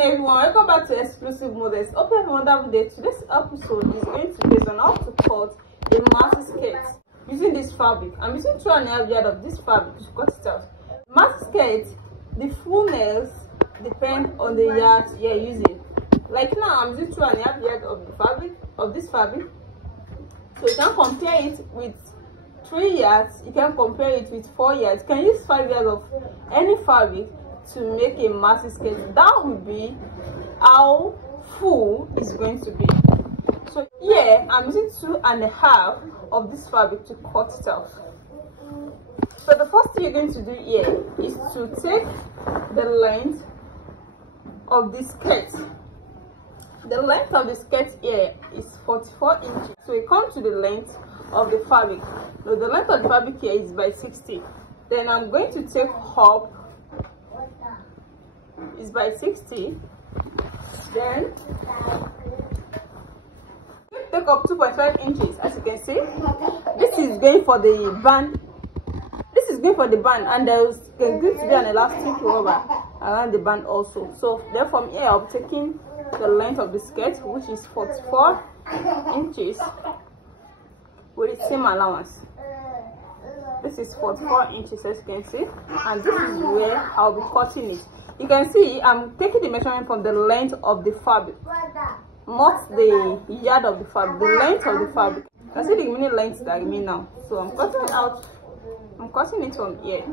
morning everyone, welcome back to Exclusive Models. Hope you have a wonderful day. Today's episode is going to be based on how to cut a maxi skirt using this fabric. I'm using 2.5 yards of this fabric to cut it out. Maxi skirt, the fullness depend on the yards you're using. Like now I'm using 2.5 yards of the fabric, of this fabric. So you can compare it with 3 yards, you can compare it with 4 yards. You can use 5 yards of any fabric to make a maxi skirt. That will be how full it's going to be. So here I'm using 2.5 of this fabric to cut it out. So the first thing you're going to do here is to take the length of the skirt. The length of the skirt here is 44 inches. So we come to the length of the fabric. Now the length of the fabric here is by 60. Then I'm going to take up is by 60. Then take up 2.5 inches. As you can see, this is going for the band. This is going for the band, and there's going to be an elastic rubber around the band also. So then from here I'll be taking the length of the skirt, which is 44 inches, with the same allowance. This is 44 inches, as you can see, and this is where I'll be cutting it. You can see I'm taking the measurement from the length of the fabric, not the yard of the fabric, the length of the fabric. You can see the remaining length that I mean now. So I'm cutting it out. I'm cutting it from here.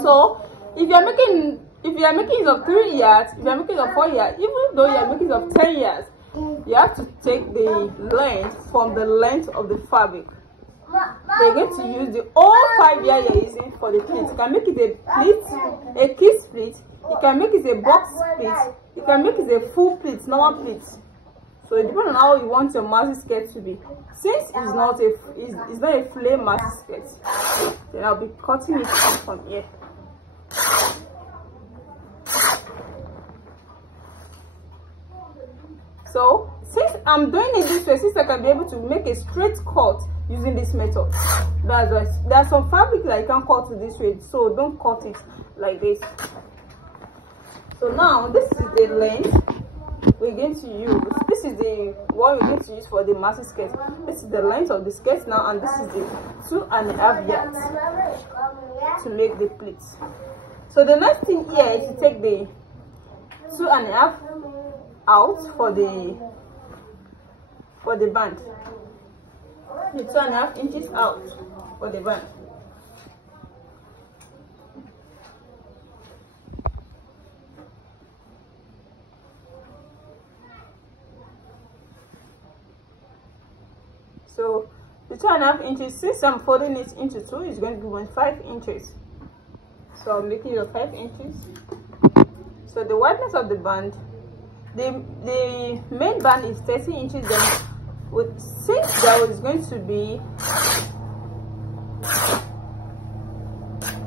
So if you are making use of 3 yards, if you are making of 4 yards, even though you are making of 10 yards, you have to take the length from the length of the fabric. They're going to use the whole 5 yards you're using for the pleat. You can make it a pleat, a key split. You can make it a box split. You can make it a full pleat, normal pleat. So it depends on how you want your maxi skirt to be. Since it's not a flare maxi skirt, then I'll be cutting it from here. So since I'm doing it this way, since I can be able to make a straight cut using this method, that's why there's some fabric that you can cut it this way, so don't cut it like this. So now this is the length we're going to use. This is the one we're going to use for the maxi skirt. This is the length of the skirt now, and this is the 2.5 yards to make the pleats. So the next thing here is to take the 2.5 out for the band. The 2.5 inches out for the band. So the 2.5 inches, since I'm folding it into 2, is going to be 5 inches. So I'm making it 5 inches. So the wideness of the band, the main band is 30 inches. Then since there is going to be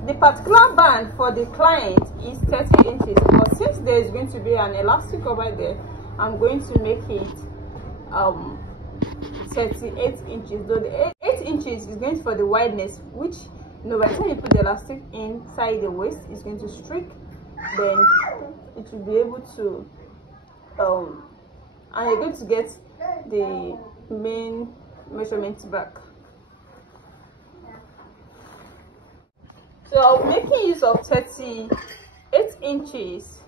the particular band for the client is 30 inches, but since there is going to be an elastic over there, I'm going to make it 38 inches. Though the 8 inches is going for the wideness, which by the time you put the elastic inside the waist, it's going to streak. Then it will be able to and you're going to get the main measurements back. So I'm making use of 38 inches,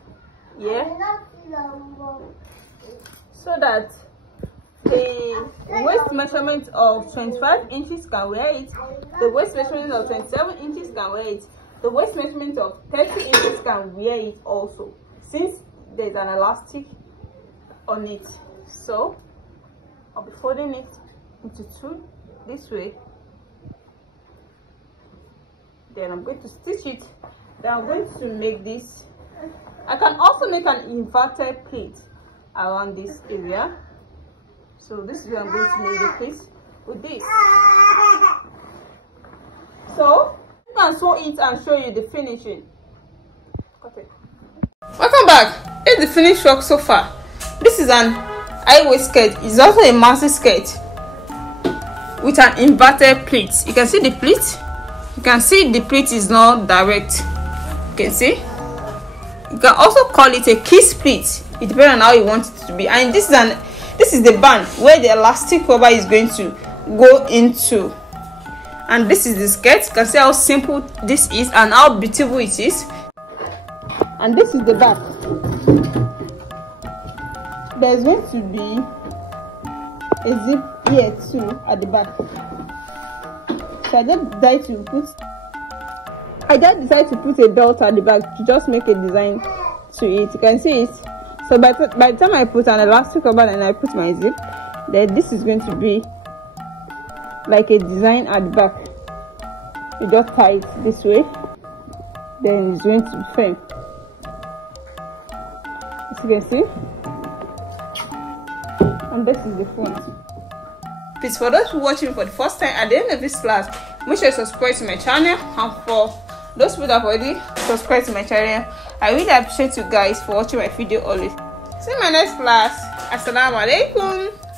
so that the waist measurement of 25 inches can wear it, the waist measurement of 27 inches can wear it, the waist measurement of 30 inches can wear it also, since there's an elastic on it. So I'll be folding it into 2 this way. Then I'm going to stitch it. Then I'm going to make this. I can also make an inverted pleat around this area. So this is where I'm going to make the pleat with this. So you can sew it and show you the finishing. Okay. Welcome back. Here's the finished work so far. This is an high waist skirt. It's also a maxi skirt with an inverted pleat. You can see the pleat. You can see the pleat is not direct. You can see You can also call it a key split. It depends on how you want it to be. And this is the band where the elastic rubber is going to go into. And this is the skirt. You can see how simple this is and how beautiful it is. And this is the back. There's going to be a zip here too at the back. So I just decided to put a belt at the back to just make a design to it. You can see it. So by the time I put an elastic rubber and I put my zip, then this is going to be like a design at the back. You just tie it this way, then it's going to be firm. As you can see, and this is the front. Please, for those who are watching for the first time, at the end of this class, make sure you subscribe to my channel. And for those people that have already subscribed to my channel, I really appreciate you guys for watching my video always. See you in my next class. Assalamu alaikum.